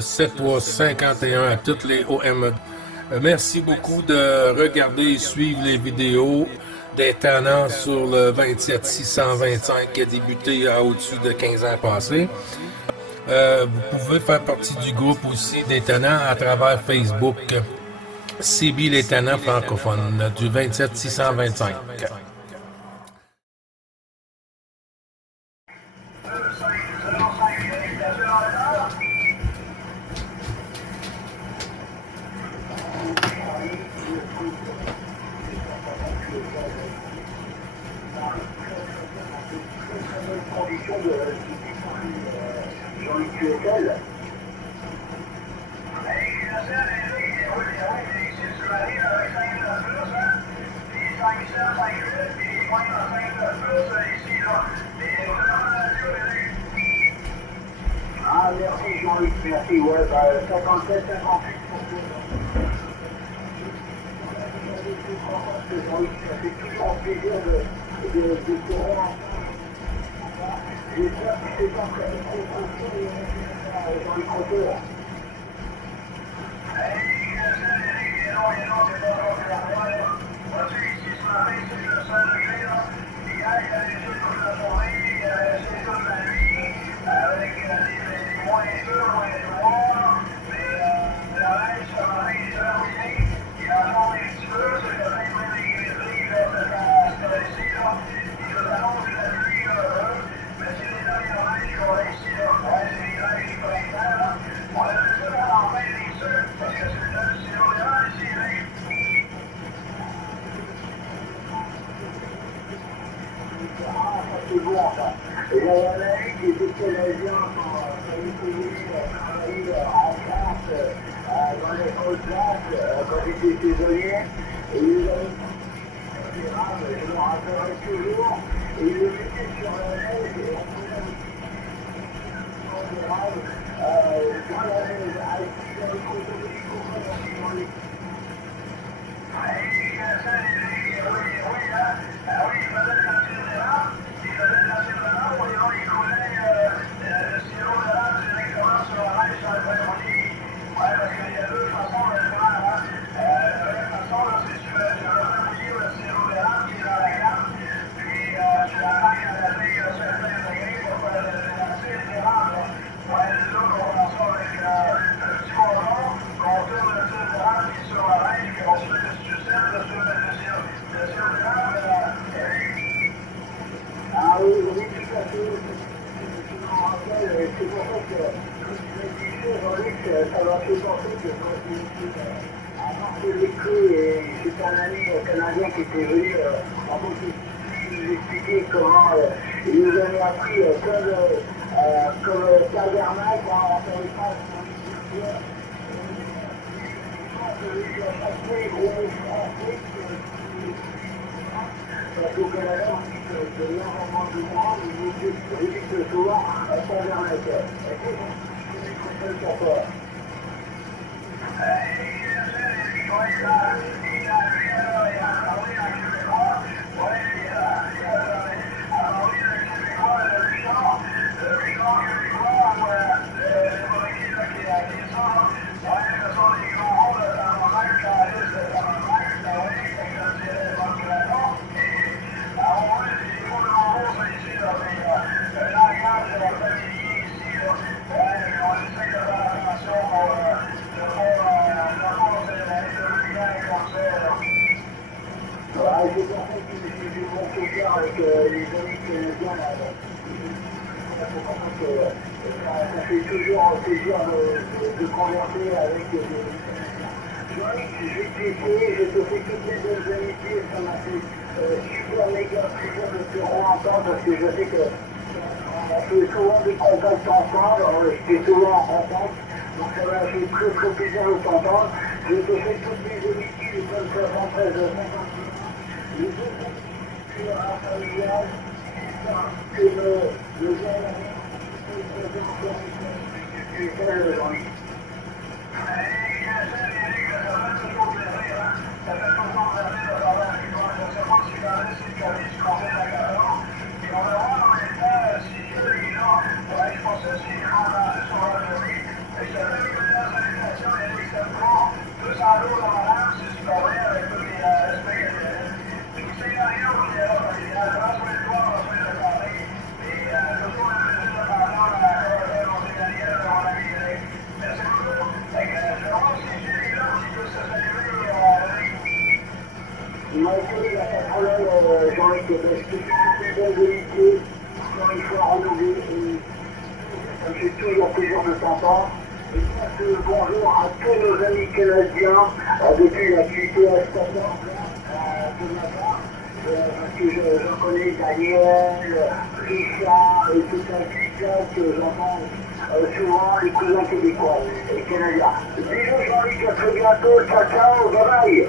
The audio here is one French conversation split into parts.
7351 à toutes les OME. Merci beaucoup de regarder et suivre les vidéos des tannants sur le 27625 qui a débuté à au-dessus de 15 ans passés. Vous pouvez faire partie du groupe aussi des tannants à travers Facebook. CB les tannants francophones du 27625. Ah, merci Jean-Luc, merci. Ouais, 57, 58 pour tout. Jean-Luc, ça fait toujours un plaisir de te rendre. J'espère que c'est pas très trop Jean-Luc Rotter. C'est bon, ça. Et la Amérique, les Canadiens sont travailler en France, dans les hautes classes, quand j'étais saisonnier, et ils avaient je me rappellerai toujours, et ils le mettaient sur la neige, et on pouvait dans la neige, avec le côté dans les Ah oui, oui, tout à fait. Je me rappelle, c'est pour ça que Jean-Luc, ça m'a fait penser que quand j'étais à Marseille et c'était un ami canadien qui était venu en fait, il nous expliquait comment il nous avait appris comme tabernacle en savait pas parce qu'au Canada, on dit que de l'environnement du monde, ils disent souvent un tabernacle. C'est pour toi. J'ai pensé que j'ai eu mon copain avec les amis canadiens. C'est pour ça que ça fait toujours plaisir de converser avec des Jean-Luc, je vais t'essayer, je te fais toutes les bonnes amitiés, ça m'a fait super méga plaisir de te re-entendre parce que je sais que on fait souvent des contacts ensemble, j'étais souvent en contact, donc ça m'a fait très très plaisir de t'entendre. Je te fais toutes les amitiés, comme ça, 113, 56. Les autres familiales, que le jeune Jean-Luc. Thank you. ben, je te souhaite toutes mes bonnes amitiés, encore une fois renouvelées, et ça me fait toujours plaisir de t'entendre. Et passe bonjour à tous nos amis canadiens depuis l'activité à Stade de ma part. Parce que j'en connais Daniel, Richard et tout un putain que j'entends souvent les cousins québécois et canadiens. Bisous Jean-Luc, à très bientôt, ciao ciao, bye bye.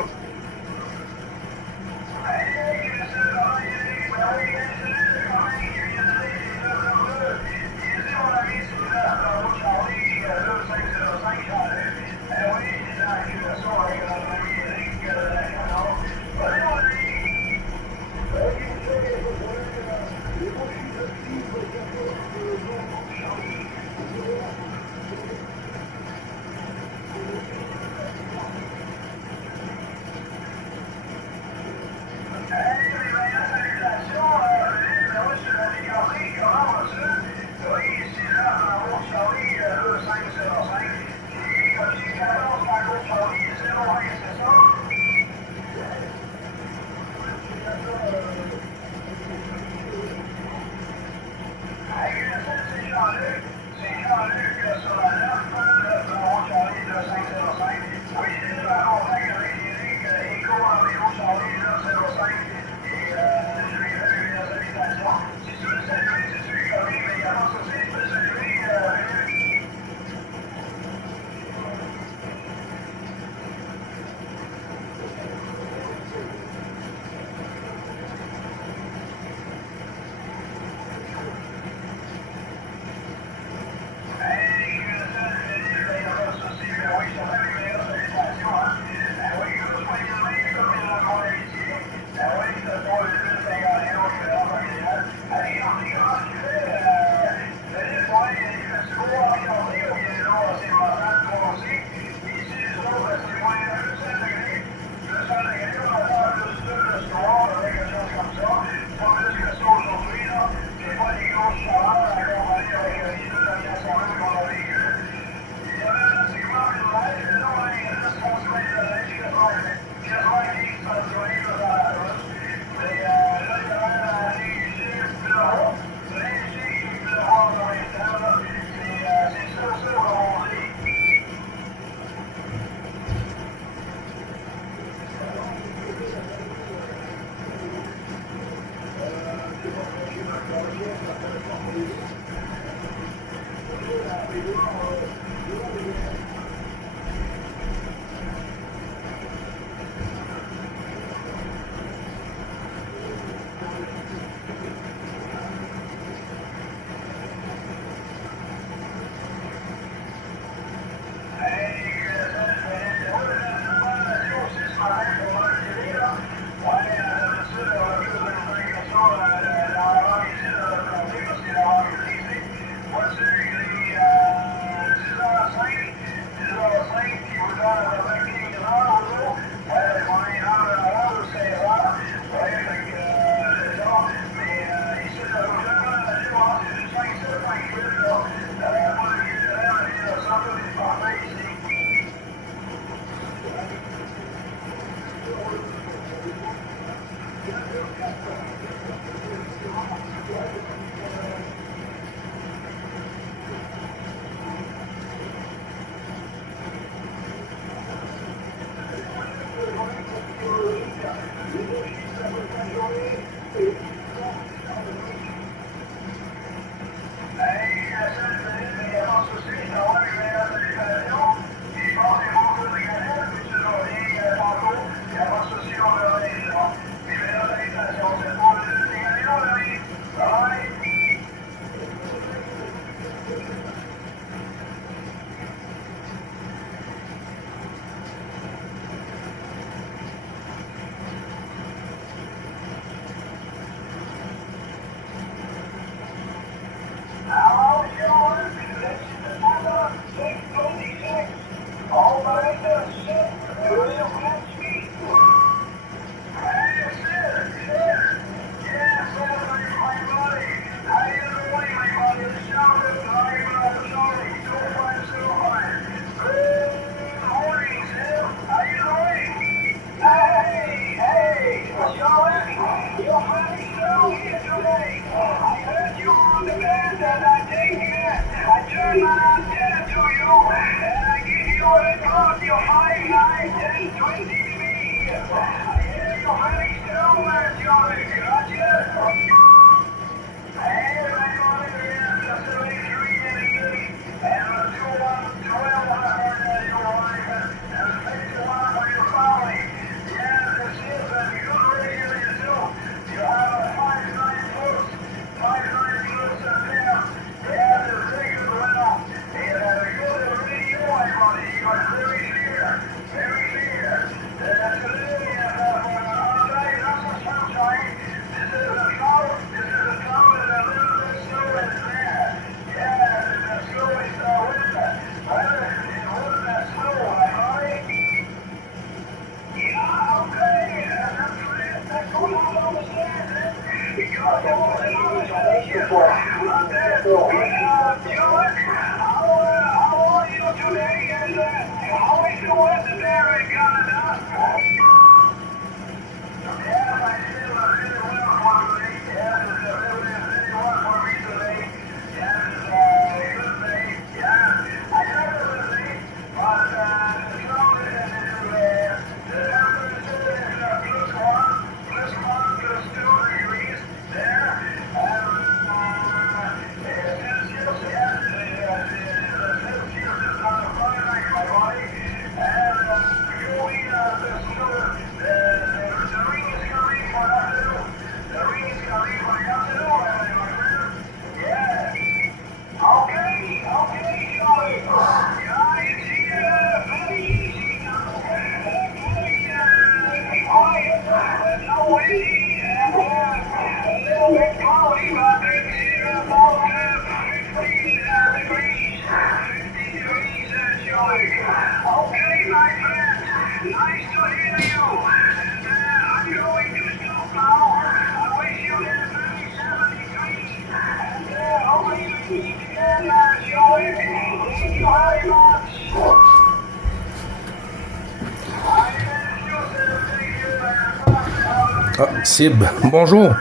Ah, Sib, bonjour.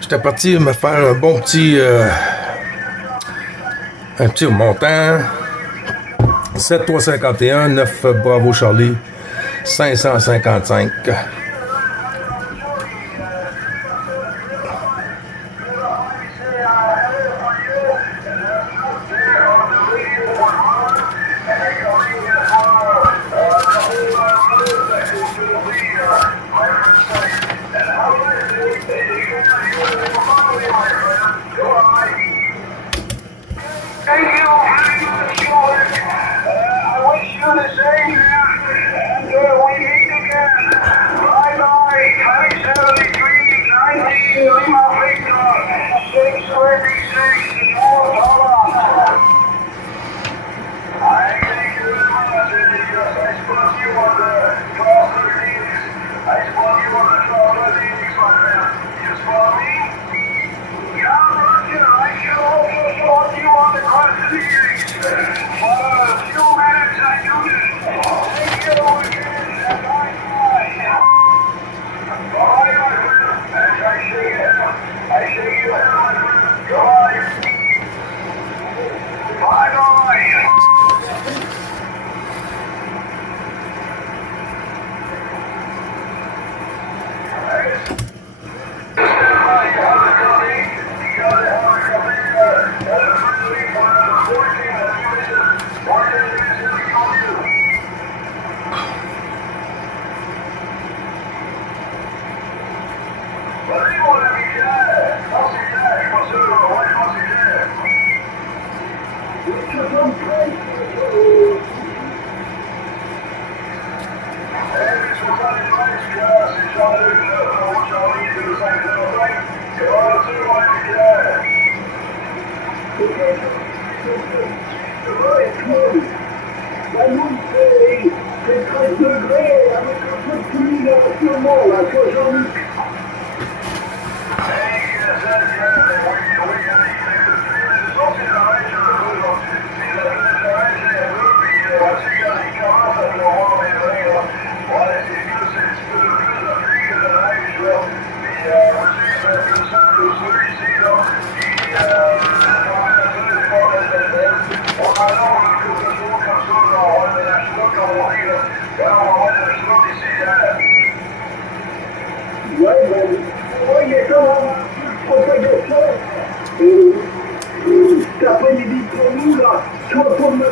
J'étais parti me faire un bon petit montant. 7351, 9 Bravo Charlie, 555.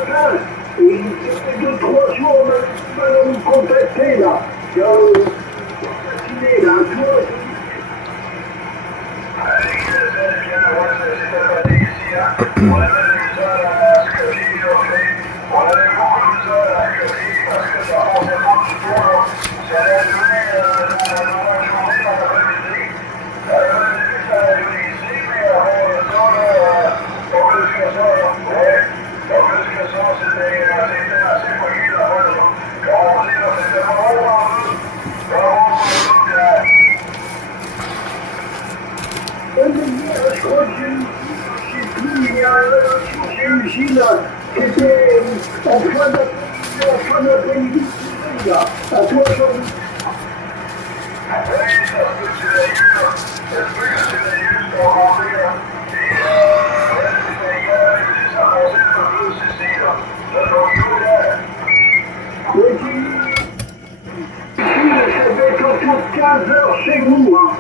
matin, et ça fait 2-3 jours, on m'a contacté, là. Matinée, là, tu vois. Je crois que je sais plus, il y a j'ai eu Gilles qui était en fin d'après-midi, là. À toi, Jean. Ça va être autour de 15 heures chez vous, hein.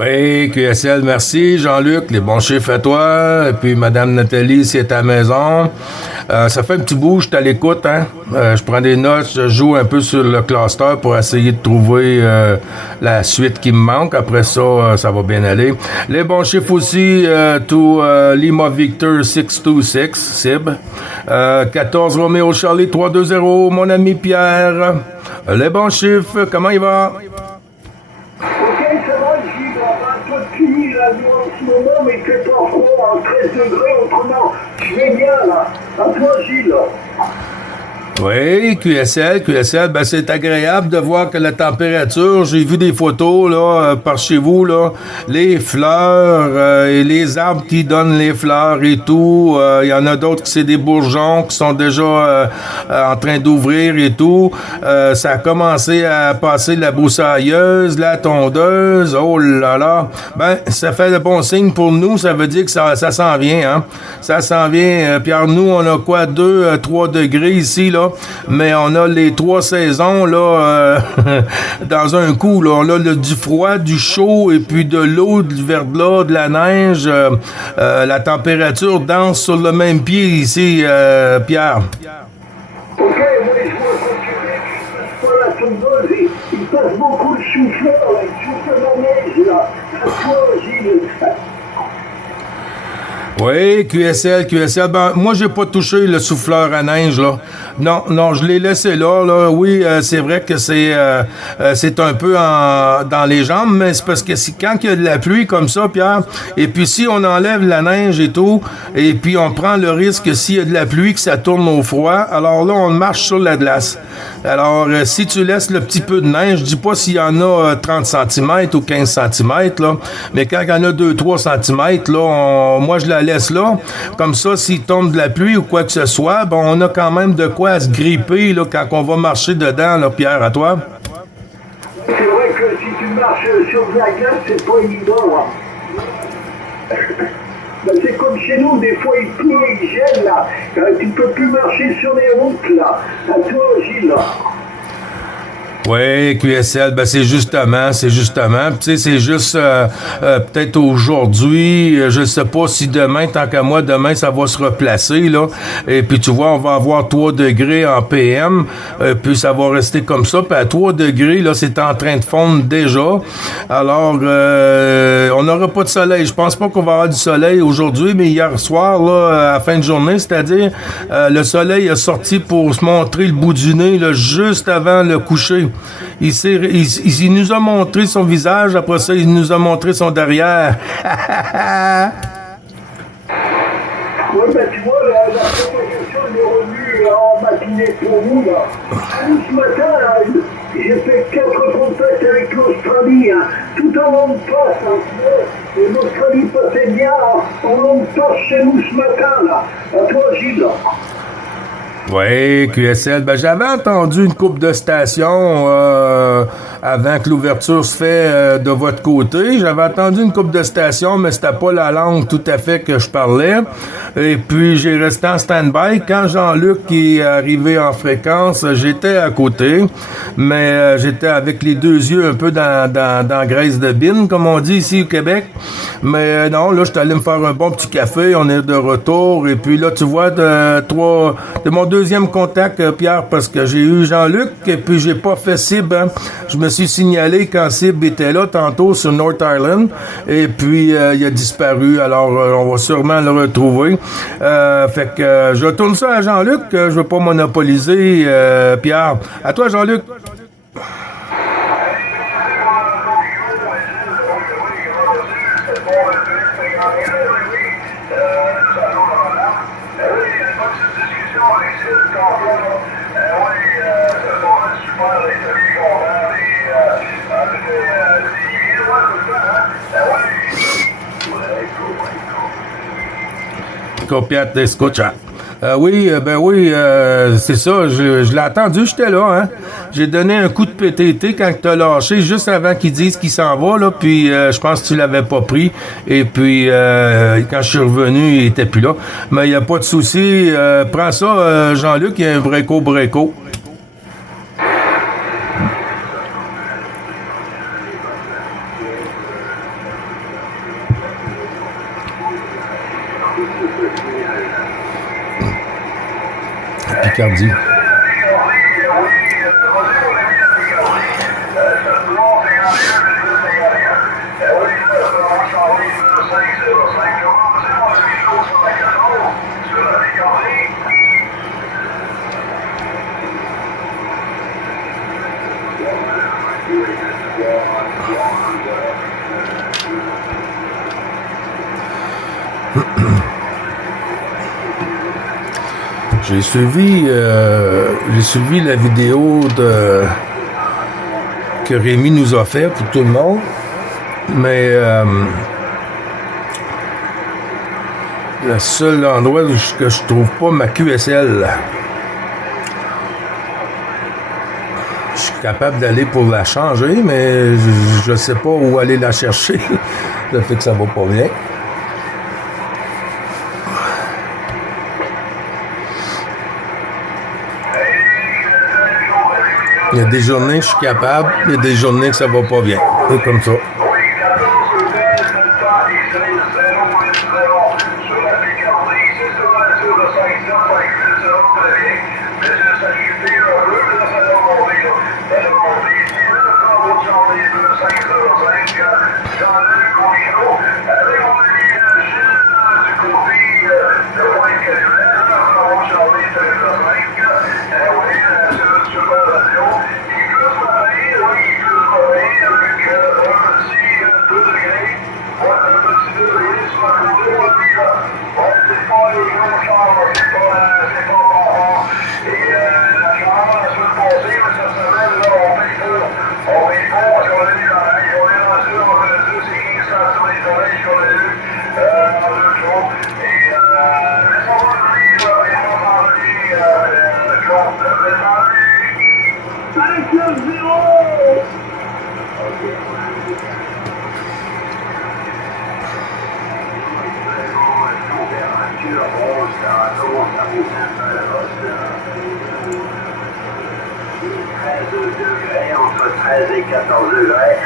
Oui, QSL, merci. Jean-Luc, les bons chiffres à toi. Et puis, Madame Nathalie, c'est à la maison. Ça fait un petit bout, je suis à l'écoute, hein. Je prends des notes, je joue un peu sur le cluster pour essayer de trouver la suite qui me manque. Après ça, ça va bien aller. Les bons chiffres aussi, to Lima Victor 626, Sib. 14 Romeo Charlie 320, mon ami Pierre. Les bons chiffres, comment il va? Fini là, nous en ce moment, mais il fait pas froid, à 13 degrés, autrement, je vais bien là. À toi, Gilles. Oui, QSL, ben c'est agréable de voir que la température, j'ai vu des photos là par chez vous là, les fleurs et les arbres qui donnent les fleurs et tout, il y en a d'autres qui c'est des bourgeons qui sont déjà en train d'ouvrir et tout. Ça a commencé à passer la broussailleuse, la tondeuse, oh là là. Ben ça fait le bon signe pour nous, ça veut dire que ça s'en vient, hein. Ça s'en vient. Pierre, nous on a quoi 2-3 degrés ici là. Mais on a les 3 saisons là dans un coup là. On a du froid, du chaud et puis de l'eau, du verglas, de la neige. La température danse sur le même pied ici, Pierre. Ok, moi je vois pas la tondeuse, il passe beaucoup de souffleur, là, il souffle la neige là. À toi, Gilles. Oui, QSL. Ben, moi, j'ai pas touché le souffleur à neige, là. Non, je l'ai laissé là. Oui, c'est vrai que c'est un peu dans les jambes, mais c'est parce que quand il y a de la pluie comme ça, Pierre, et puis si on enlève la neige et tout, et puis on prend le risque s'il y a de la pluie que ça tourne au froid, alors là, on marche sur la glace. Alors, si tu laisses le petit peu de neige, je dis pas s'il y en a 30 cm ou 15 cm, là, mais quand il y en a 2-3 cm, là, moi, je la laisse là. Comme ça, s'il tombe de la pluie ou quoi que ce soit, bon, on a quand même de quoi à se gripper là, quand on va marcher dedans, là, Pierre, à toi. C'est vrai que si tu marches sur de la glace, c'est pas évident. Hein. Ben, c'est comme chez nous, des fois il pleut, il gèle là. Tu peux plus marcher sur les routes là. À toi, Gilles. Là. Oui, QSL, ben c'est justement, tu sais, c'est juste peut-être aujourd'hui, je sais pas si demain, tant qu'à moi, demain ça va se replacer là, et puis tu vois, on va avoir 3 degrés en PM, puis ça va rester comme ça, puis à 3 degrés, là, c'est en train de fondre déjà, alors on n'aura pas de soleil, je pense pas qu'on va avoir du soleil aujourd'hui, mais hier soir, là, à la fin de journée, c'est-à-dire, le soleil est sorti pour se montrer le bout du nez, là, juste avant le coucher. Il nous a montré son visage, après ça, il nous a montré son derrière. Oui, ben tu vois, la proposition est revenue en matinée pour nous, là. Ce matin, là, j'ai fait 4 contacts avec l'Australie, hein, tout en longue passe, hein, et l'Australie passait bien en longue passe chez nous ce matin, là. À toi, Gilles. Oui, QSL. Ben, j'avais entendu une couple de stations avant que l'ouverture se fait de votre côté. J'avais attendu une couple de stations, mais c'était pas la langue tout à fait que je parlais. Et puis, j'ai resté en stand-by. Quand Jean-Luc est arrivé en fréquence, j'étais à côté, mais j'étais avec les deux yeux un peu dans graisse de bine, comme on dit ici au Québec. Mais non, là, je suis allé me faire un bon petit café. On est de retour. Et puis là, tu vois, de mon deuxième contact, Pierre, parce que j'ai eu Jean-Luc et puis j'ai pas fait Sib. Hein. Je me suis signalé quand Sib était là tantôt sur North Island. Et puis, il a disparu. Alors, on va sûrement le retrouver. Fait que je retourne ça à Jean-Luc. Je veux pas monopoliser, Pierre. À toi, Jean-Luc. Copiate escucha. Oui, c'est ça. Je l'ai attendu, j'étais là, hein. J'ai donné un coup de PTT quand t'as lâché, juste avant qu'ils disent qu'il s'en va, là, puis je pense que tu l'avais pas pris. Et puis, quand je suis revenu, il était plus là. Mais il n'y a pas de souci. Prends ça, Jean-Luc, il y a un breako. Picardie. J'ai suivi la vidéo que Rémi nous a fait pour tout le monde, mais le seul endroit que je trouve pas ma QSL, je suis capable d'aller pour la changer, mais je sais pas où aller la chercher. Ça fait que ça va pas bien. Il y a des journées que je suis capable, il y a des journées que ça va pas bien. C'est comme ça. Entre 13 et 14 degrés,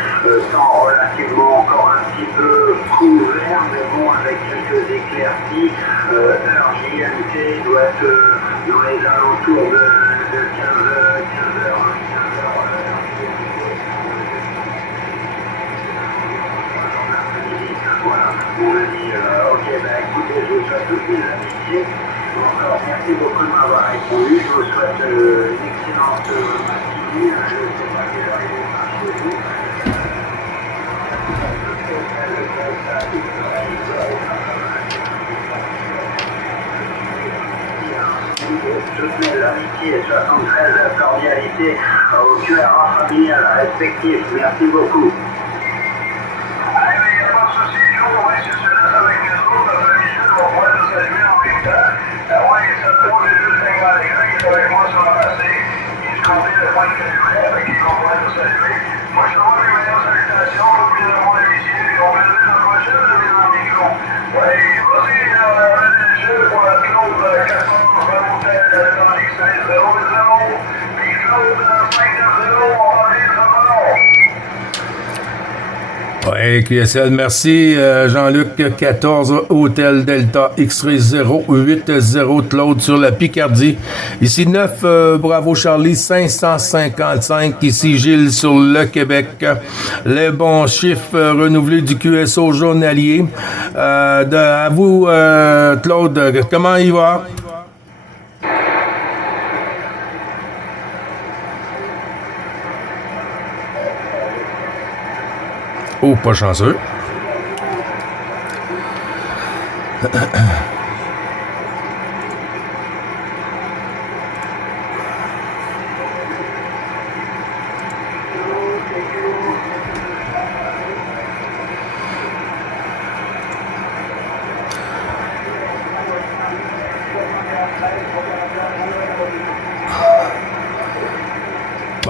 temps relativement encore un petit peu couvert, mais bon, avec quelques éclaircies. Heure JMT doit être dans les alentours de 15 heures. Voilà, on a dit, ok, écoutez, je vous souhaite toutes mes amitiés. Encore merci beaucoup de m'avoir répondu. Je vous souhaite une excellente matinée. Je ne sais pas quelle heure il est chez vous. Toutes mes amitiés, 73 cordialités au QRA familial respectif. Merci beaucoup. Avec moi sur la passée, il se comptait le point que je voulais, avec qui on va le saluer. Oui, QSL, merci. Jean-Luc 14, Hôtel Delta X-Ray 080 Claude sur la Picardie. Ici 9, Bravo Charlie 555. Ici Gilles sur le Québec. Les bons chiffres renouvelés du QSO journalier. À vous, Claude, comment il va? Oh, pas chanceux.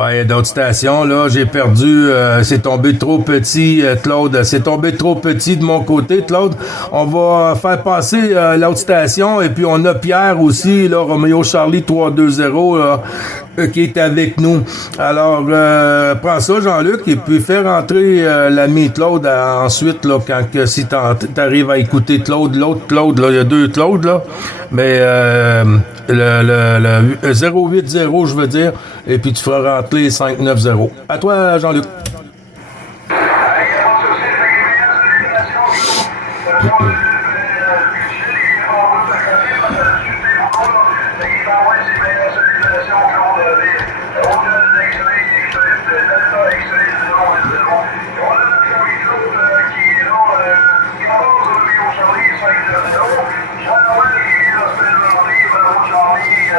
Il y a d'autres stations, là, j'ai perdu, c'est tombé trop petit, Claude, c'est tombé trop petit de mon côté, Claude. On va faire passer l'autre station, et puis on a Pierre aussi, là, Romeo Charlie 320, là, qui est avec nous. Alors, prends ça, Jean-Luc, et puis fais rentrer l'ami Claude ensuite, là, si t'arrives à écouter Claude, l'autre Claude, là, il y a deux Claude, là, mais le 080, je veux dire, et puis tu feras rentrer 590. À toi, Jean-Luc.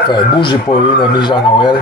Ça bouge, j'ai pas vu l'ami Jean-Noël.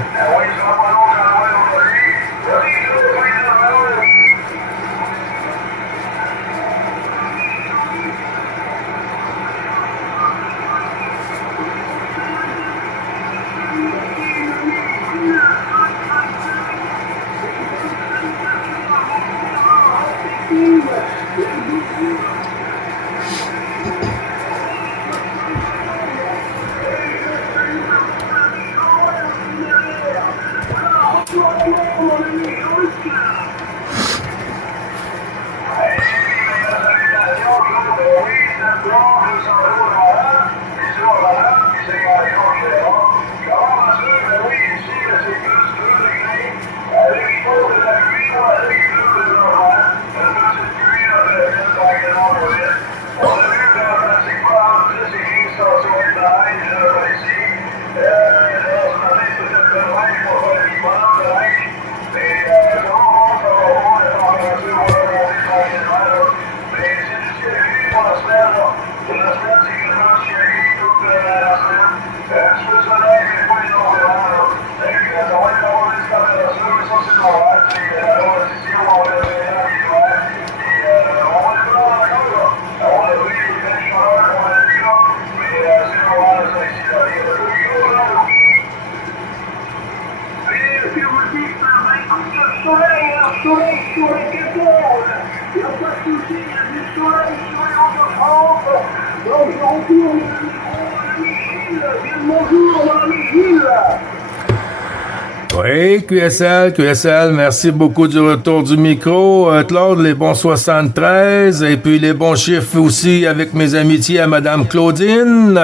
Oui, QSL, merci beaucoup du retour du micro. Claude, les bons 73, et puis les bons chiffres aussi avec mes amitiés à Madame Claudine.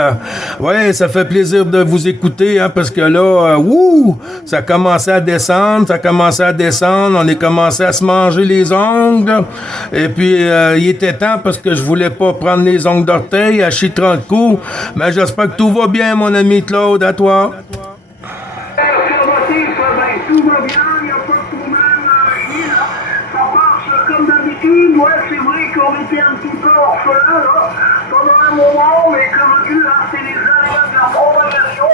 Oui, ça fait plaisir de vous écouter, hein, parce que là, ça a commencé à descendre, on est commencé à se manger les ongles, et puis il était temps parce que je voulais pas prendre les ongles d'orteil à chier 30 coups, mais j'espère que tout va bien, mon ami Claude, à toi. Tout va bien, il n'y a pas de problème, Gilles. Ça passe comme d'habitude. Ouais, c'est vrai qu'on était un petit peu orphelin là, pendant un moment, mais comme tu là, c'est les aléas de la propagation.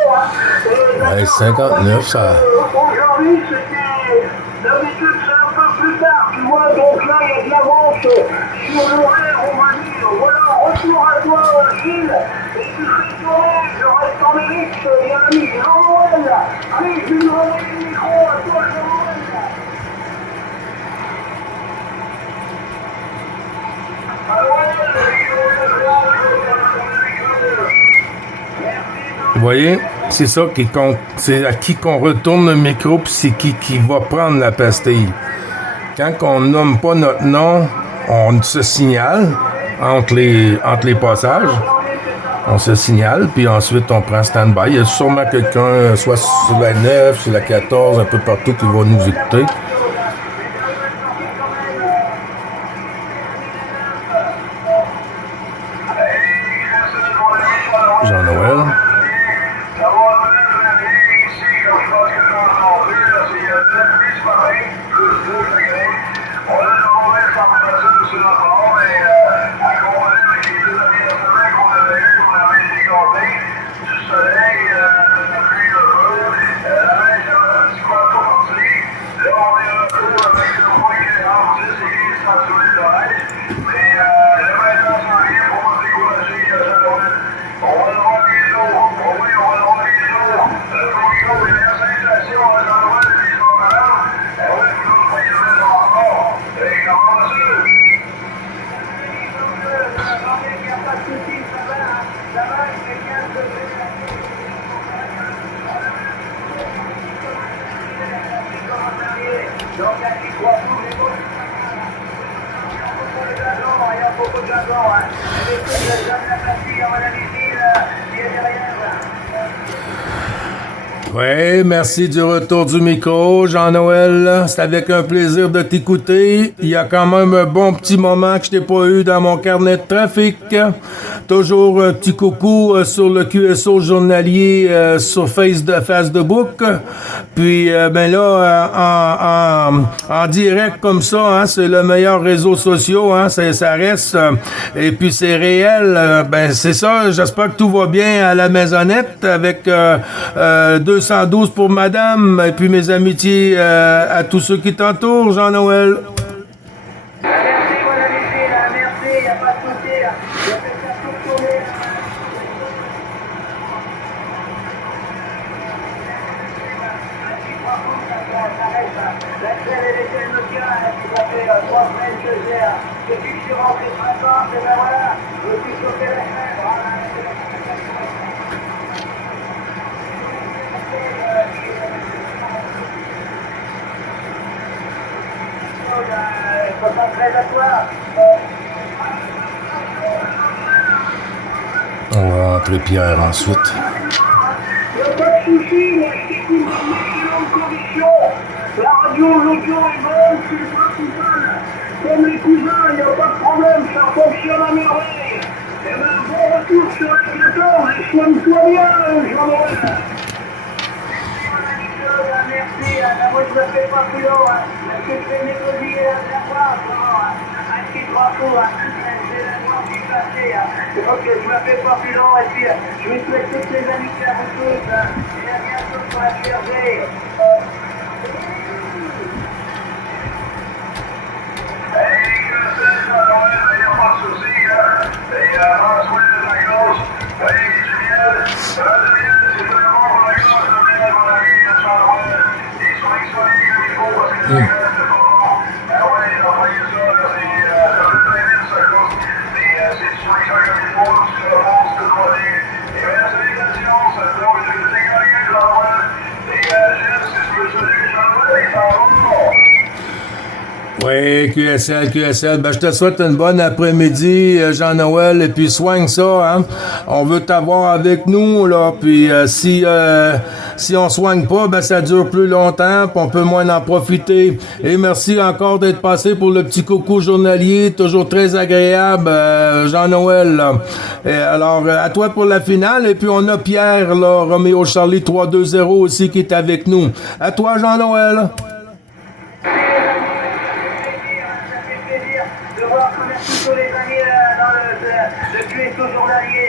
Ouais, 59, ça. Aujourd'hui, c'était. D'habitude, c'est un peu plus tard, tu vois, donc là, il y a de l'avance sur l'horaire, on va dire. Voilà, retour à toi, Gilles. Et tu fais tourner, je reste en élite, il y a l'ami Jean-Noël. Allez, je lui remets le micro à toi, Jean-Noël. Vous voyez, c'est ça qui compte. C'est à qui qu'on retourne le micro, puis c'est qui va prendre la pastille. Quand on nomme pas notre nom, on se signale entre les passages. On se signale, puis ensuite on prend stand-by. Il y a sûrement quelqu'un, soit sur la 9, sur la 14, un peu partout, qui va nous écouter. Jean-Noël. Oui, merci du retour du micro, Jean-Noël. C'est avec un plaisir de t'écouter. Il y a quand même un bon petit moment que je t'ai pas eu dans mon carnet de trafic. Toujours un petit coucou sur le QSO journalier sur Facebook. Puis, ben là, en direct comme ça, hein, c'est le meilleur réseau social, hein, ça reste. Et puis, c'est réel. Ben, c'est ça. J'espère que tout va bien à la maisonnette avec 212 pour madame, et puis mes amitiés à tous ceux qui t'entourent, Jean-Noël. Merci, mon ami, merci, il n'y a pas de souci. Je fais ça tout tourner. La scène, elle était le tien, ça fait 3 semaines que j'ai. Depuis que je suis rentré de vacances, et ben voilà, je me suis chauffé la scène. On va rentrer Pierre ensuite. Il n'y a pas de souci, moi je t'écoute dans d'excellentes conditions. La radio, l'audio est bonne, c'est pas tout seul. Comme les cousins, il n'y a pas de problème, ça fonctionne à merveille. Et bien, bon retour sur la 14 et soigne-toi bien, Jean-Noël. Merci, moi je me fais pas plus long, parce que je vais négocier la part, un petit drapeau, c'est la voix qui passée, donc je me fais pas plus long, et puis je vais souhaiter toutes les amitiés à vous tous, et à bientôt sur la CRG. Oui, QSL. Ben, je te souhaite une bonne après-midi, Jean-Noël, et puis soigne ça, hein. On veut t'avoir avec nous, là, puis si on soigne pas, ben, ça dure plus longtemps, puis on peut moins en profiter. Et merci encore d'être passé pour le petit coucou journalier, toujours très agréable, Jean-Noël, là. Et alors, à toi pour la finale, et puis on a Pierre, là, Roméo Charlie 320 aussi, qui est avec nous. À toi, Jean-Noël. Tous les amis dans le QSO journalier.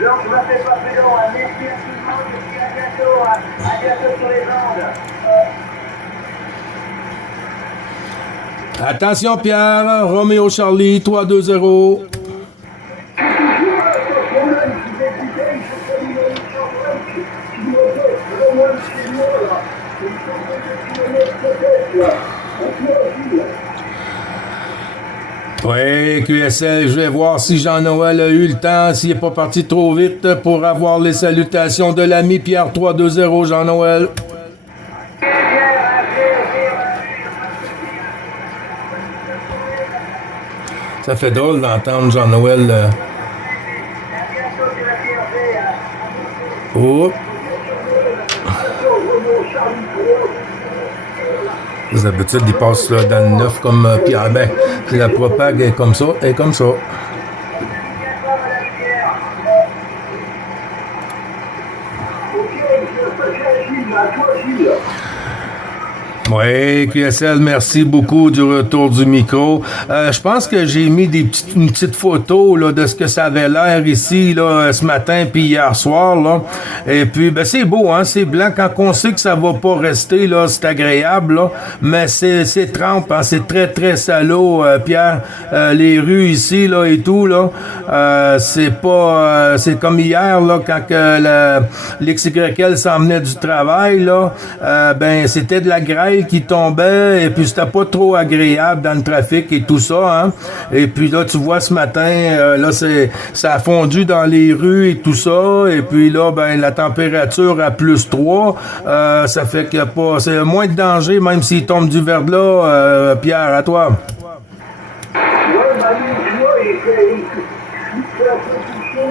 Donc je ne me fais pas plus long. Merci à tout le monde et puis à bientôt. À bientôt sur les ondes. Attention Pierre, Roméo Charlie 320. Oui, QSL, je vais voir si Jean-Noël a eu le temps, s'il n'est pas parti trop vite pour avoir les salutations de l'ami Pierre 320, Jean-Noël. Ça fait drôle d'entendre Jean-Noël. Oh. D'habitude, il passe là, dans le neuf comme Pierre. Ben, la propague est comme ça, et comme ça. Oui, QSL, merci beaucoup du retour du micro. Je pense que j'ai mis une petite photo là, de ce que ça avait l'air ici là, ce matin puis hier soir. Là. Et puis, ben, c'est beau, hein, c'est blanc. Quand on sait que ça va pas rester, là, c'est agréable, là, mais c'est trempe, hein, c'est très, très salaud, Pierre. Les rues ici là, et tout, là, c'est pas... c'est comme hier, là, quand l'XYL s'en venait du travail, là, ben, c'était de la grêle qui tombait et puis c'était pas trop agréable dans le trafic et tout ça, hein. Et puis là, tu vois ce matin, là, ça a fondu dans les rues et tout ça. Et puis là, ben, la température à +3, ça fait qu'il y a pas, c'est moins de danger, même s'il tombe du verglas, Pierre, à toi. Ouais, Manu, tu vois, il fait un peu plus chaud.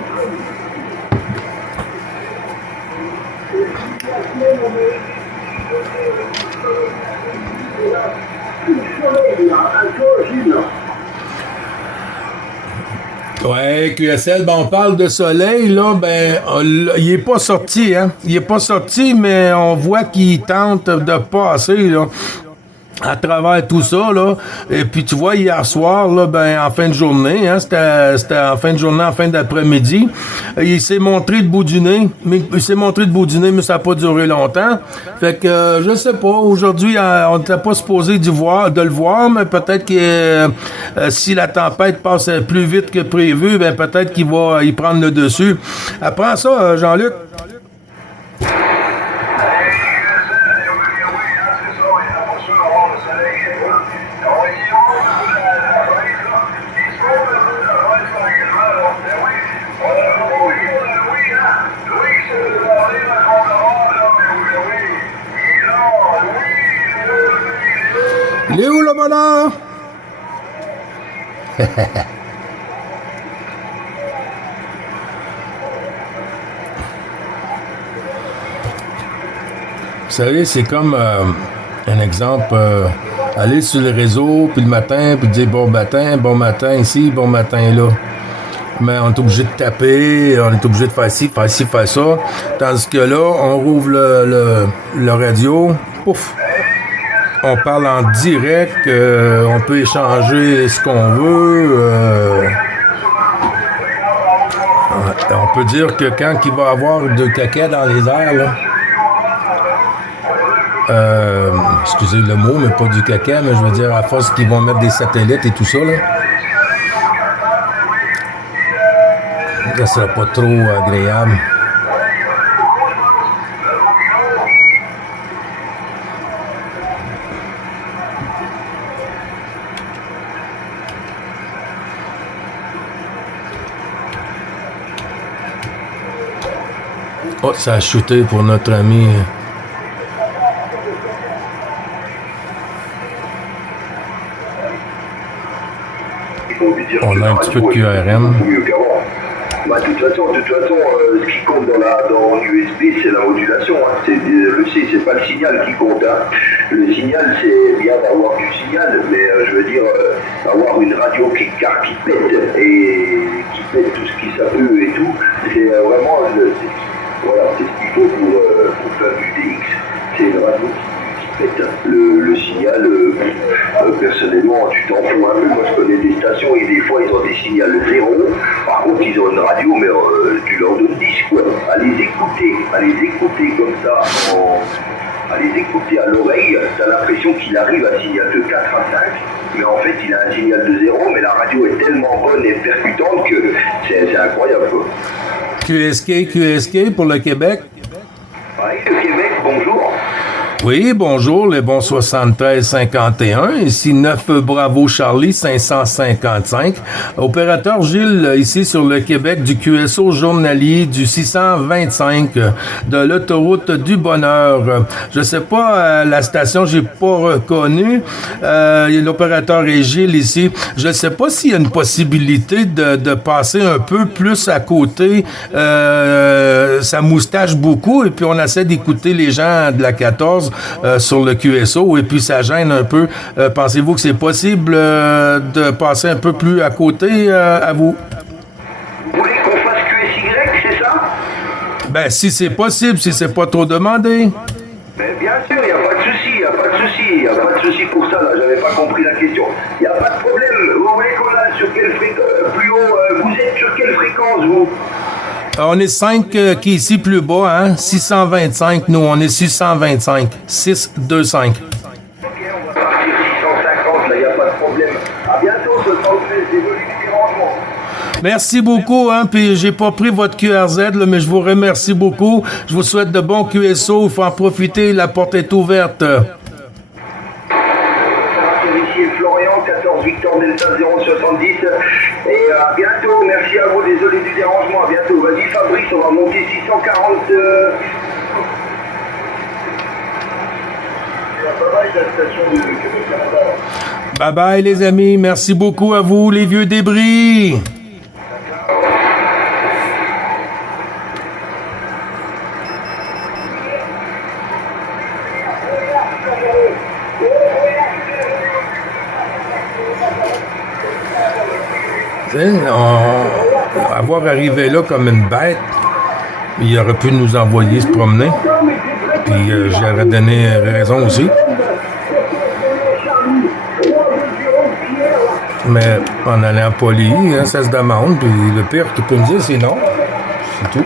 Ouais, QSL, ben on parle de soleil, là, ben il est pas sorti, hein. Il est pas sorti, mais on voit qu'il tente de passer, là, à travers tout ça, là. Et puis tu vois, hier soir, là, ben en fin de journée, hein, c'était en fin de journée, en fin d'après-midi, il s'est montré de bout du nez, mais ça n'a pas duré longtemps. Fait que je sais pas, aujourd'hui, on n'était pas supposé de le voir, mais peut-être que si la tempête passe plus vite que prévu, ben peut-être qu'il va y prendre le dessus. Après ça, Jean-Luc. Il est où le bonheur? Vous savez, c'est comme un exemple, aller sur le réseau, puis le matin, puis dire bon matin ici, bon matin là. Mais on est obligé de taper, on est obligé de faire ci, faire ça. Tandis que là, on rouvre le radio, pouf, on parle en direct, on peut échanger ce qu'on veut. On peut dire que quand il va y avoir de caca dans les airs, là, excusez le mot, mais pas du caca, mais je veux dire à force qu'ils vont mettre des satellites et tout ça, là, ça sera pas trop agréable. Oh, ça a chuté pour notre ami. On a un petit peu de QRM. Bah, de toute façon, ce qui compte dans l'USB, c'est la modulation. Hein. C'est pas le signal qui compte. Hein. Le signal, c'est bien d'avoir du signal, mais je veux dire, avoir une radio qui pète et qui pète tout ce qui s'appelle et tout, c'est vraiment voilà, c'est ce qu'il faut pour faire du DX. C'est une radio qui pète le signal. Personnellement, tu t'en fous un peu. Moi, je connais des stations et des fois, ils ont des signaux 0. Par contre, ils ont une radio, mais tu leur donnes 10, quoi. À les écouter comme ça, à les écouter à l'oreille, t'as l'impression qu'il arrive à un signal de 4 à 5, mais en fait, il a un signal de 0, mais la radio est tellement bonne et percutante que c'est incroyable, quoi. QSK pour le Québec. Oui, le Québec, bonjour. Oui, bonjour, les bons 73-51, ici 9 Bravo Charlie 555. Opérateur Gilles, ici sur le Québec du QSO journalier du 625 de l'autoroute du Bonheur. Je sais pas, la station, j'ai pas reconnu. L'opérateur est Gilles ici. Je sais pas s'il y a une possibilité de passer un peu plus à côté. Ça moustache beaucoup et puis on essaie d'écouter les gens de la 14 sur le QSO et puis ça gêne un peu. Pensez-vous que c'est possible de passer un peu plus à côté à vous? Vous voulez qu'on fasse QSY, c'est ça? Ben, si c'est possible, si c'est pas trop demandé. Mais bien sûr, il n'y a pas de souci, il n'y a pas de souci, il n'y a pas de souci pour ça, là, j'avais pas compris la question. Il n'y a pas de problème, vous voulez qu'on aille sur quelle fréquence, plus haut, vous êtes sur quelle fréquence, vous? On est 5 qui est ici plus bas, hein? 625, nous, on est 625. 625. Ok, on va partir 650, là, il n'y a pas de problème. À bientôt, ce 36, désolé du dérangement. Merci beaucoup, hein, puis j'ai pas pris votre QRZ, là, mais je vous remercie beaucoup. Je vous souhaite de bons QSO, il faut en profiter, la porte est ouverte. Ici Florian, 14 Victor Delta 070. Et à bientôt, merci à vous, désolé du dérangement, à bientôt. Vas-y Fabrice, on va monter 640. Il y a pas mal de la station de Québec-Canada. Bye bye les amis, merci beaucoup à vous les vieux débris. Avoir arrivé là comme une bête, il aurait pu nous envoyer se promener. Puis j'aurais donné raison aussi. Mais en allant poli, hein, ça se demande. Puis le pire que tu peux me dire, c'est non. C'est tout.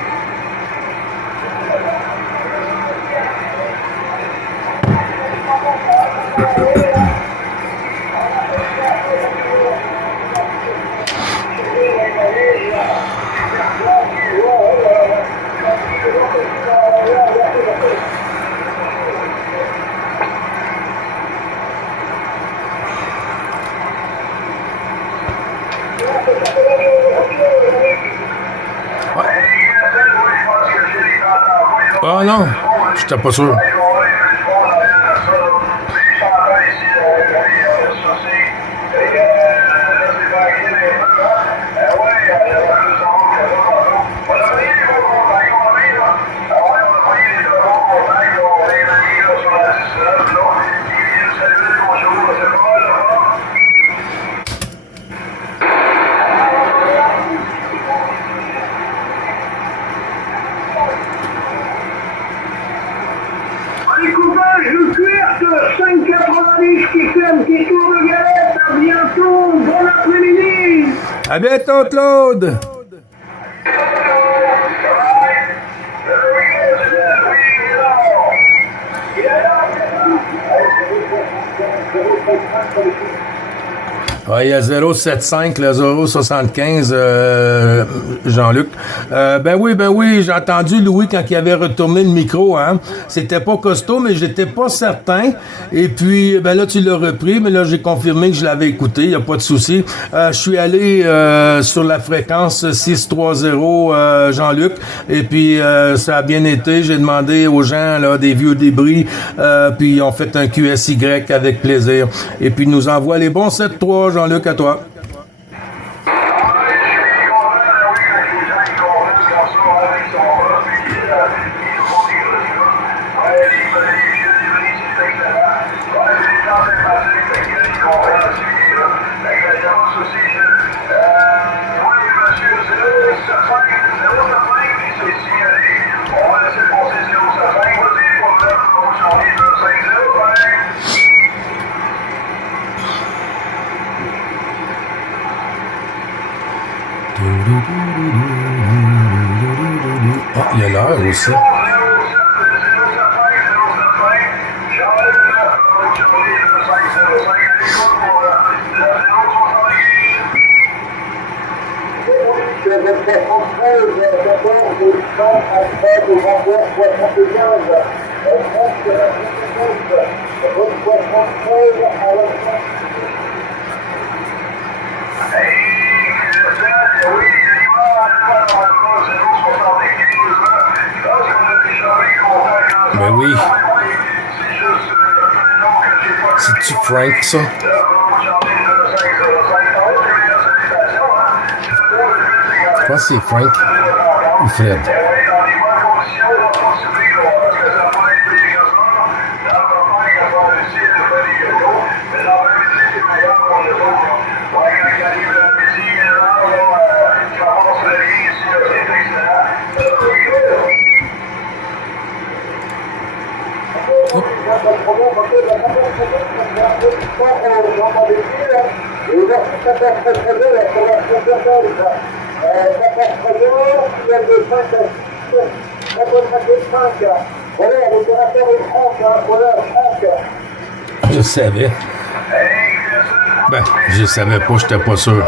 Ah non, j'étais pas sûr. À bientôt, Claude! Ouais, il y a 075, le 075, Jean-Luc. Ben oui, j'ai entendu Louis quand il avait retourné le micro, hein. C'était pas costaud, mais j'étais pas certain. Et puis, ben là, tu l'as repris, mais là, j'ai confirmé que je l'avais écouté, il n'y a pas de souci. Je suis allé sur la fréquence 630, Jean-Luc, et puis ça a bien été. J'ai demandé aux gens, là, des vieux débris, puis ils ont fait un QSY avec plaisir. Et puis, ils nous envoient les bons 7-3, Jean-Luc, à toi. Ah, il y a l'heure aussi. Votre 73, 14, 100, 33, 71, 75. Ben oui. C'est-tu Frank, ça? Je pense que c'est Frank ou Fred. Je savais. Ben, je savais pas, j'étais pas sûr.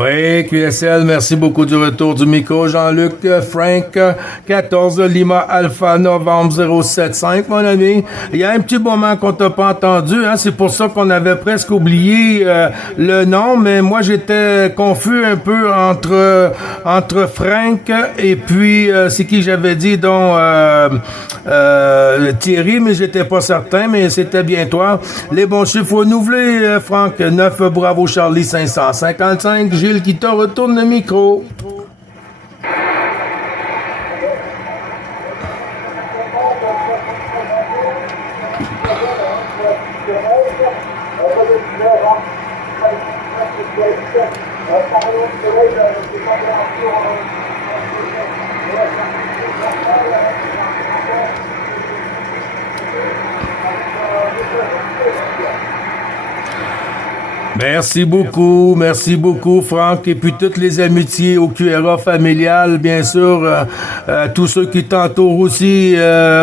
Oui, QSL, merci beaucoup du retour du micro. Jean-Luc Frank, 14 Lima Alpha, novembre 075, mon ami. Il y a un petit moment qu'on t'a pas entendu, hein, c'est pour ça qu'on avait presque oublié le nom, mais moi j'étais confus un peu entre Frank et puis c'est qui j'avais dit, dont Thierry, mais j'étais pas certain, mais c'était bien toi. Les bons chiffres renouvelés, Franck, 9 Bravo Charlie 555, Gilles qui te retourne le micro. Merci beaucoup, Franck, et puis toutes les amitiés au QRA familial, bien sûr, tous ceux qui t'entourent aussi,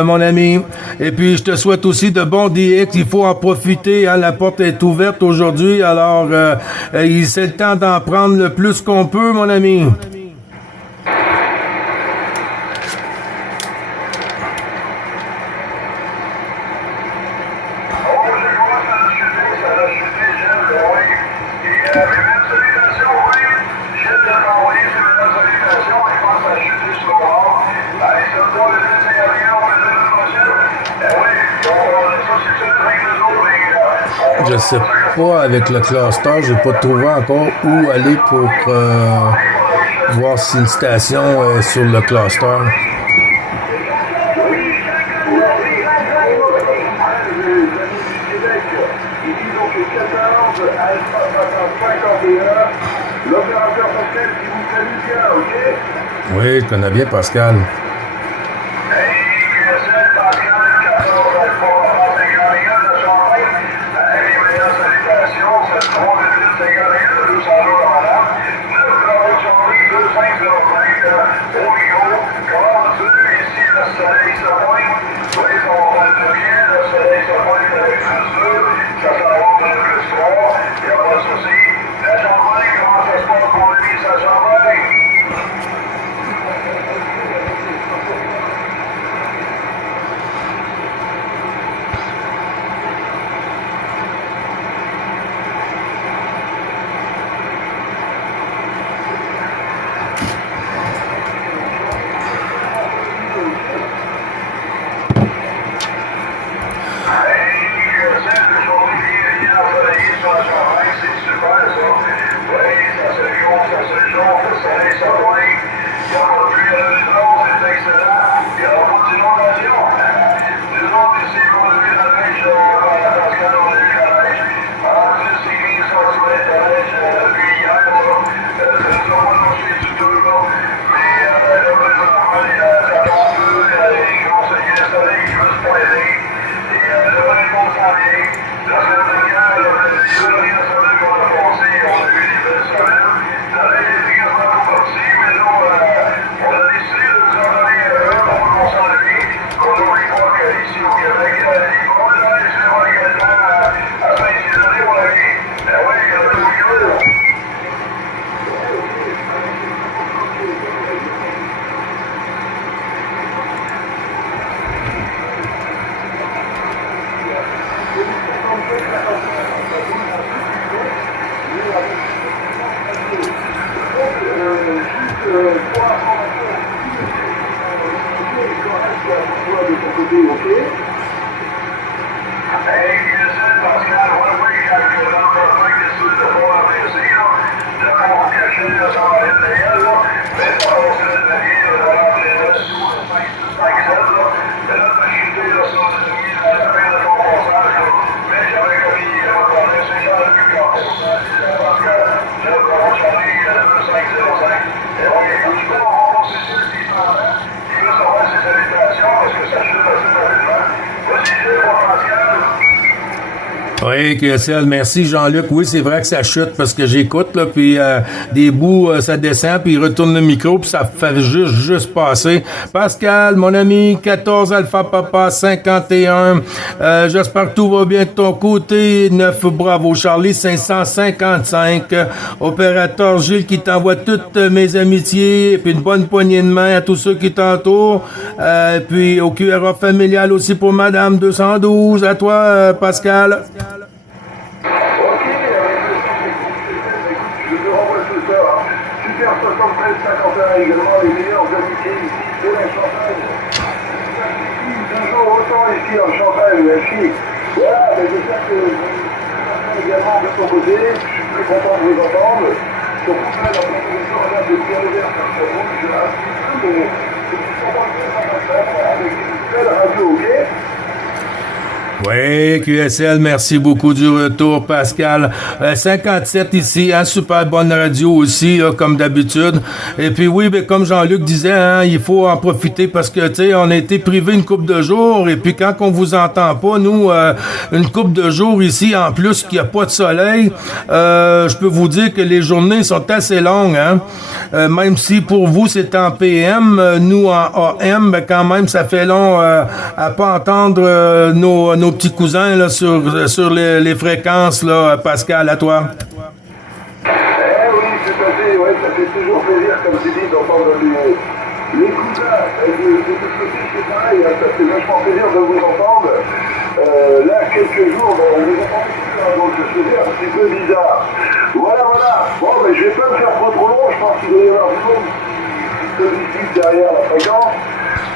mon ami. Et puis, je te souhaite aussi de bons DX, il faut en profiter, hein, la porte est ouverte aujourd'hui, alors c'est le temps d'en prendre le plus qu'on peut, mon ami. Je sais pas, avec le cluster, j'ai pas trouvé encore où aller pour voir si une station est sur le cluster. L'opérateur Pascal qui vous salue bien, ok? Oui, je connais bien Pascal. Oui, QSL, merci Jean-Luc. Oui, c'est vrai que ça chute parce que j'écoute, là, puis des bouts, ça descend, puis il retourne le micro, puis ça fait juste passer. Pascal, mon ami, 14 Alpha Papa 51. J'espère que tout va bien de ton côté. 9 Bravo Charlie 555. Opérateur Gilles qui t'envoie toutes mes amitiés, puis une bonne poignée de main à tous ceux qui t'entourent. Puis au QRA familial aussi pour Madame 212. À toi, Pascal. Super 73 51 également, les meilleurs amitiés ici de la Champagne. Toujours autant ici en Champagne, merci. Voilà, mais j'espère que vous également de ton côté, je suis très content de vous entendre. Surtout là, la proposition a l'air de bien ouverte, parce que bon, je un petit peu, mais je suis content de vous entendre avec une belle radio, ok? Oui, QSL, merci beaucoup du retour, Pascal. 57 ici, hein, super bonne radio aussi, comme d'habitude. Et puis oui, ben, comme Jean-Luc disait, hein, il faut en profiter parce que, tu sais, on a été privé une couple de jours et puis quand on vous entend pas, nous, une couple de jours ici, en plus qu'il n'y a pas de soleil, je peux vous dire que les journées sont assez longues, hein. Même si pour vous c'est en PM, nous en AM, ben, quand même, ça fait long à pas entendre nos petits cousins là, sur les fréquences, là, Pascal, à toi. Oui, tout à fait, ouais, ça fait toujours plaisir, comme tu dis, d'entendre les cousins. De ce côté, c'est pareil, hein, ça fait vachement plaisir de vous entendre. Là, quelques jours, on vous entend plus, hein, donc c'est un petit peu bizarre. Voilà. Bon, mais je vais pas me faire trop long, je pense qu'il doit y avoir du monde qui se discute derrière la fréquence.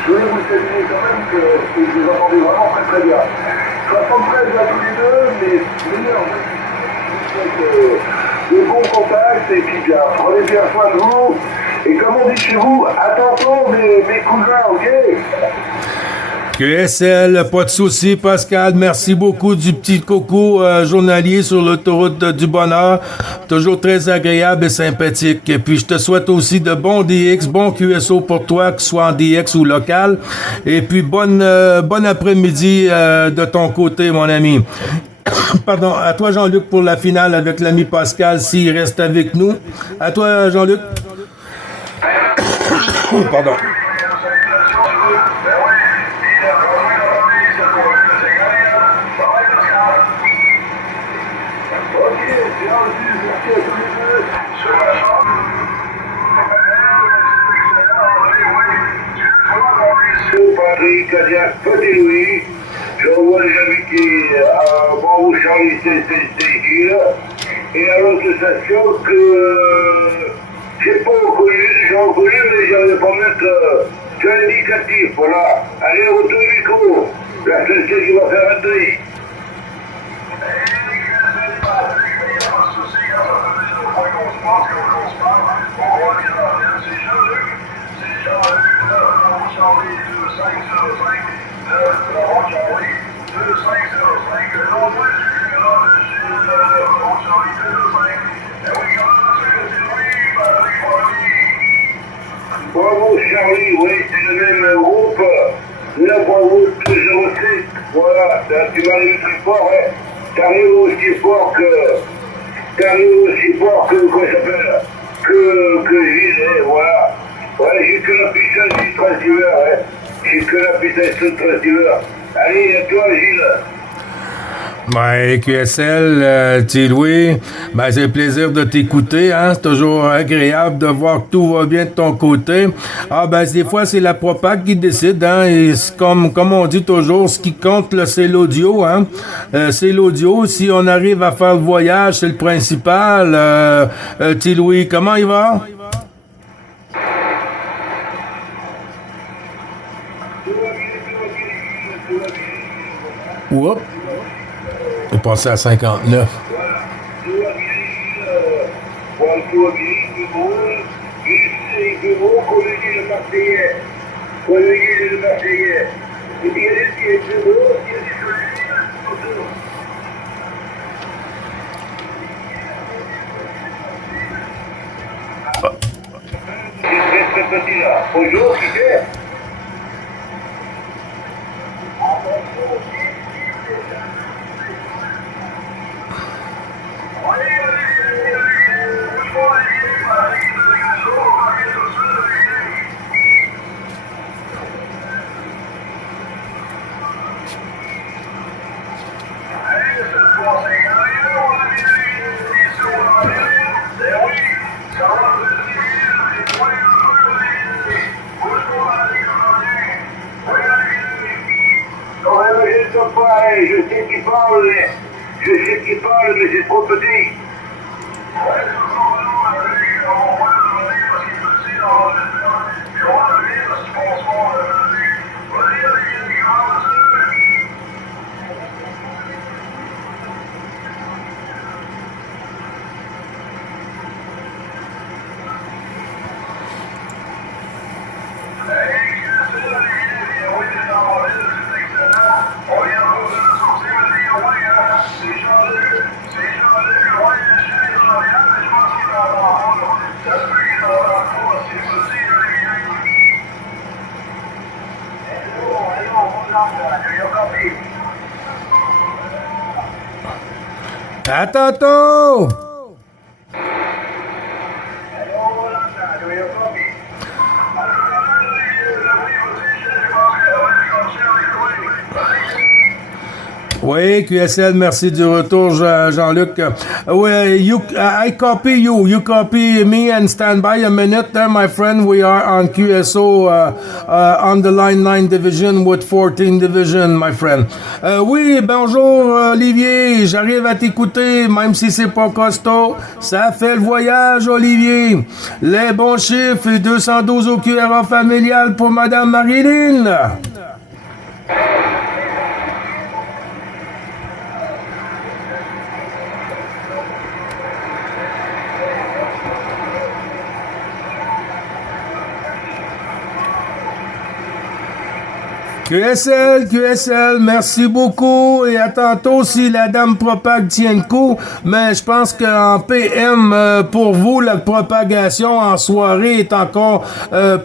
Je voulais vous saluer quand même que je vous entendais vraiment très bien. 73 à tous les deux, mais meilleurs de bons contacts, et puis bien, prenez bien soin de vous. Et comme on dit chez vous, à tantôt mes cousins, ok? QSL, pas de souci, Pascal. Merci beaucoup du petit coco journalier sur l'autoroute du bonheur. Toujours très agréable et sympathique. Et puis, je te souhaite aussi de bons DX, bons QSO pour toi, que ce soit en DX ou local. Et puis, bon après-midi de ton côté, mon ami. Pardon, à toi, Jean-Luc, pour la finale avec l'ami Pascal, s'il reste avec nous. À toi, Jean-Luc. Pardon. Patrick, Kadiak, Petit Louis, je revois les invités à Bravo Charlie, c'est Gilles, et à l'autre station que j'ai pas reconnu, j'ai reconnu, mais j'arrive pas à mettre sur l'indicatif, voilà. Allez, retour Nico, la seule qui va faire un tri. Bravo Charlie, oui, c'est le même groupe. Là, bravo 207. Voilà, là, tu m'arrives très fort, hein. T'arrives aussi fort comment ça s'appelle, que Gilles, hein, voilà. Ouais, j'ai que la puissance du transceiver, hein. J'ai que la puissance du transceiver. Allez, à toi, Gilles. Ben, QSL, Louis, ben, c'est un plaisir de t'écouter, hein. C'est toujours agréable de voir que tout va bien de ton côté. Ah, ben, des fois, c'est la propag qui décide, hein. Et comme on dit toujours, ce qui compte, là, c'est l'audio, hein. C'est l'audio. Si on arrive à faire le voyage, c'est le principal. Louis, comment il va? Oups. Il est passé à 59. Bonjour, qui c'est? Je sais qui parle, mais c'est trop petit. À tantôt! Oui, QSL, merci du retour, Jean-Luc. Oui, I copy you. You copy me and stand by a minute there, my friend. We are on QSO on the line 9 division with 14 division, my friend. Oui, bonjour, Olivier. J'arrive à t'écouter, même si c'est pas costaud. Ça fait le voyage, Olivier. Les bons chiffres et 212 au QRA familial pour Madame Marilyn. QSL, merci beaucoup et à tantôt si la dame propague tient le coup, mais je pense qu'en PM, pour vous, la propagation en soirée est encore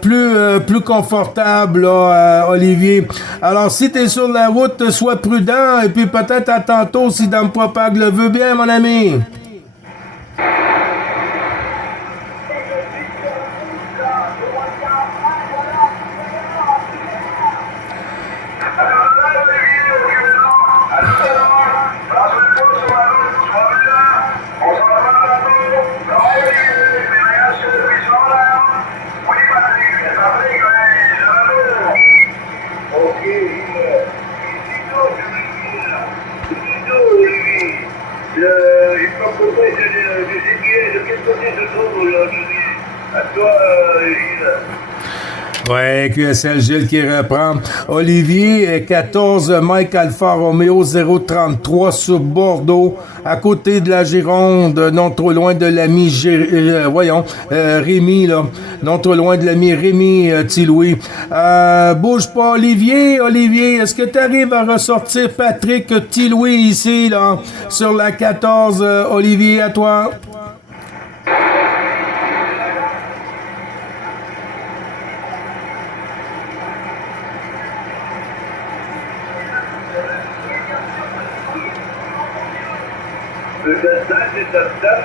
plus confortable, là, Olivier. Alors, si tu es sur la route, sois prudent et puis peut-être à tantôt si dame propague le veut bien, mon ami. Ouais, QSL Gilles qui reprend. Olivier, 14 Mike Alpha Romeo 033 sur Bordeaux, à côté de la Gironde, non trop loin de l'ami Rémi, là, non trop loin de l'ami Rémi Tilouis. Bouge pas, Olivier, est-ce que tu arrives à ressortir Patrick Tilouis ici, là, sur la 14, Olivier, à toi?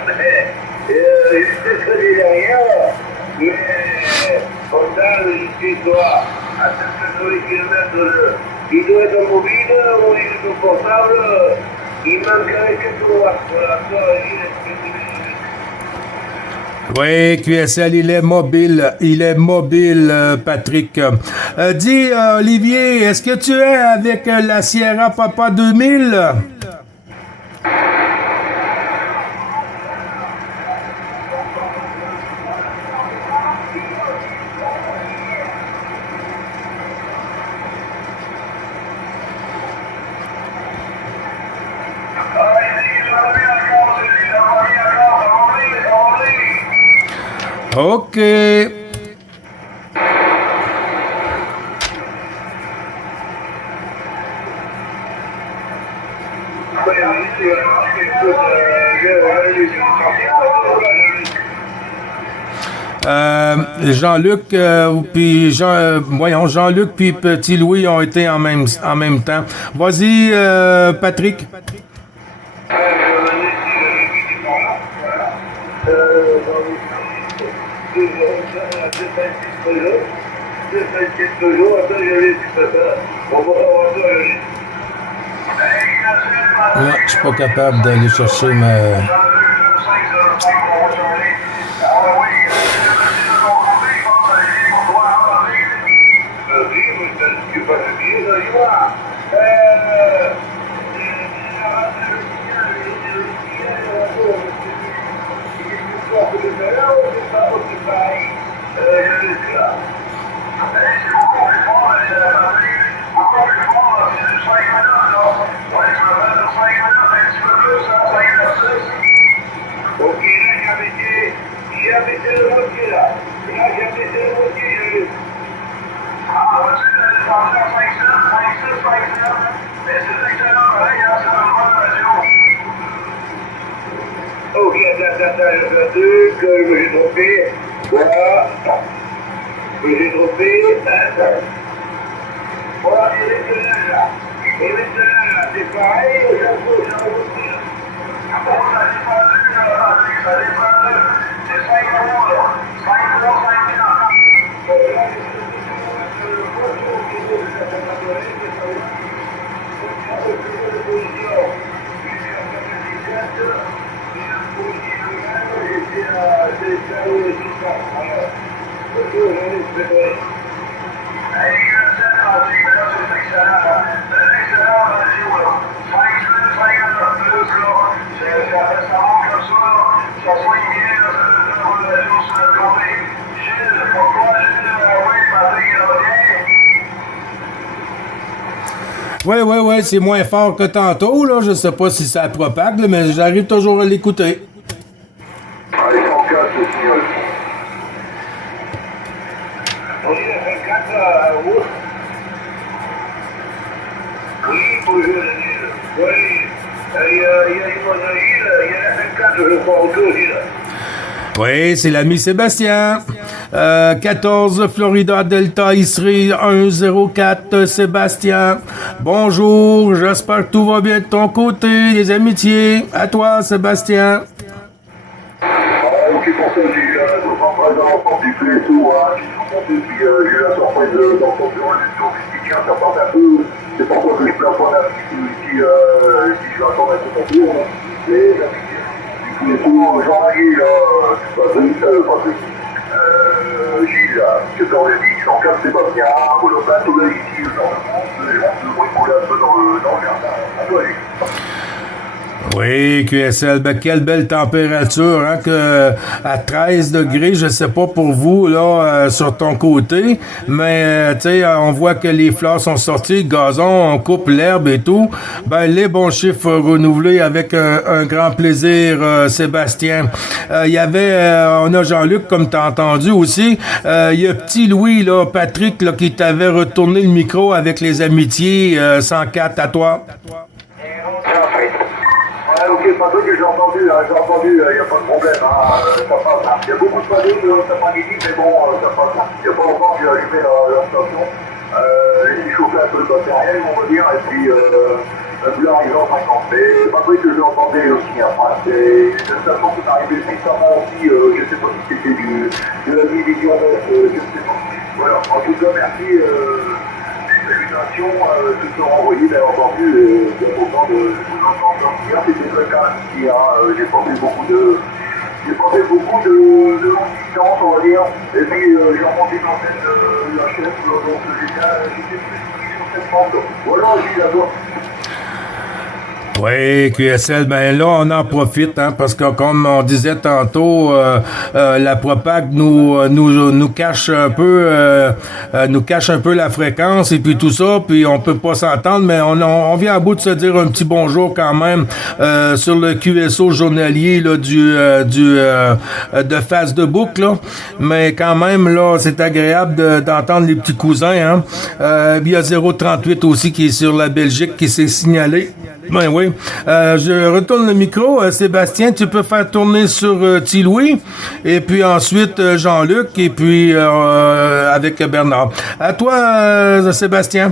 Mais il s'est fait derrière, mais pendant jusqu'à toi, à 700 km, il doit être mobile ou il est confortable, il manquerait quelques watts. Voilà, ça, Oui, QSL, il est mobile, Patrick. Dis, Olivier, est-ce que tu es avec la Sierra Papa 2000? OK. Jean-Luc puis Jean-Luc puis Petit Louis ont été en même temps. Vas-y, Patrick. Là, je suis pas capable d'aller chercher ma... Ouais, c'est moins fort que tantôt, là. Je sais pas si ça propague, là, mais j'arrive toujours à l'écouter. Oui, il y a une monoïle, il y en a 24, je crois, autour aussi, là. Oui, c'est l'ami Sébastien. 14 Florida Delta Isri 104 Sébastien. Bonjour, j'espère que tout va bien de ton côté, les amitiés. À toi, Sébastien. Ok, pour ça, j'ai pas du tout, hein, puis j'ai la surprise d'entendre qui tient, ça part un peu, c'est pour ça que je plafonne un petit peu, si je vais attendre un peu ton tour, là. Et Jean-Marie, Patrick, Gilles, que dans les villes, Jean-Claude Sébastien, Molopin, tout là ici, dans le monde, les gens se bricolent un peu dans le jardin. À toi, Gilles. Oui, QSL, ben quelle belle température, hein, que à 13 degrés, je sais pas pour vous, là, sur ton côté, mais, tu sais, on voit que les fleurs sont sorties, le gazon, on coupe l'herbe et tout. Ben, les bons chiffres renouvelés avec un grand plaisir, Sébastien. Il y avait, on a Jean-Luc, comme t'as entendu aussi, il y a petit Louis, là, Patrick, là, qui t'avait retourné le micro avec les amitiés, 104 à toi. Ok, Patrick, j'ai entendu, il n'y a pas de problème, hein, ça passe. Il y a beaucoup de panneaux cet après-midi, mais bon, ça passe. Il n'y a pas longtemps que j'ai allumé la station, j'ai chauffé un peu le matériel, on va dire, et puis là, arrivé en 50. Mais Patrick, je l'entendais aussi, enfin, c'est une station qui est arrivée récemment aussi, je ne sais pas si c'était de la division, je ne sais pas. Voilà, en tout cas, merci. Salutations, tout sont envoyés, bien entendu, bien content de vous entendre. Hier, c'était très calme ici, hein, j'ai pas fait beaucoup de distance, on va dire, et puis j'ai remonté l'antenne de la chaîne, donc j'étais plus sur cette bande. Voilà, j'ai d'abord. Oui, QSL, ben là, on en profite, hein, parce que comme on disait tantôt, la propague nous cache un peu, la fréquence et puis tout ça, puis on peut pas s'entendre, mais on vient à bout de se dire un petit bonjour quand même sur le QSO journalier là de Face de Boucle, là. Mais quand même là, c'est agréable d'entendre les petits cousins, hein. Il y a 038 aussi qui est sur la Belgique qui s'est signalé. Ben oui. Je retourne le micro. Sébastien, tu peux faire tourner sur T-Louis. Et puis ensuite, Jean-Luc. Et puis avec Bernard. À toi, Sébastien.